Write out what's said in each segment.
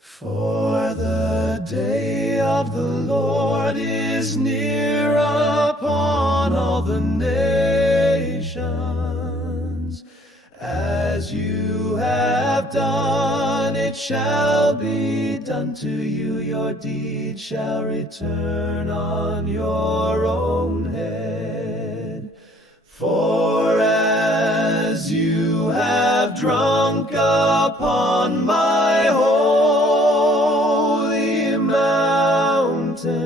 For the day of the Lord is near upon all the nations. As you have done, it shall be done to you. Your deed shall return on your own head. For as you have drunk upon my holy mountain,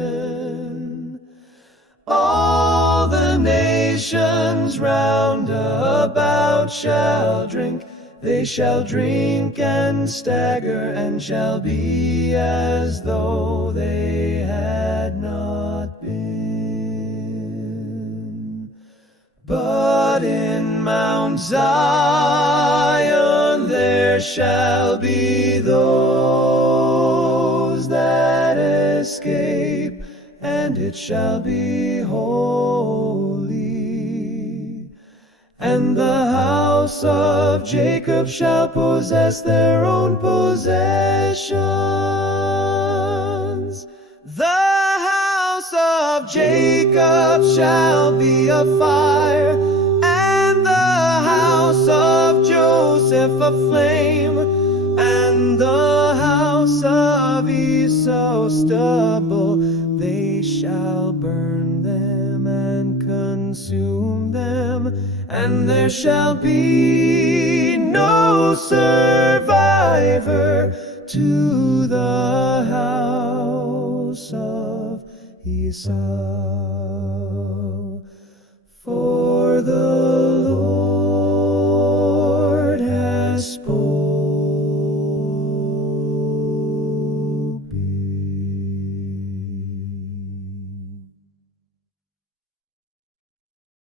all the nations round about shall drink. They shall drink and stagger, and shall be as though they had not been. But in Mount Zion there shall be those that escape, and it shall be holy. And the house of Jacob shall possess their own possessions. The house of Jacob shall be a fire, and the house of Joseph a flame, and the house of Esau stubble. They shall burn them and consume them, and there shall be no survivor to the house of Esau. For the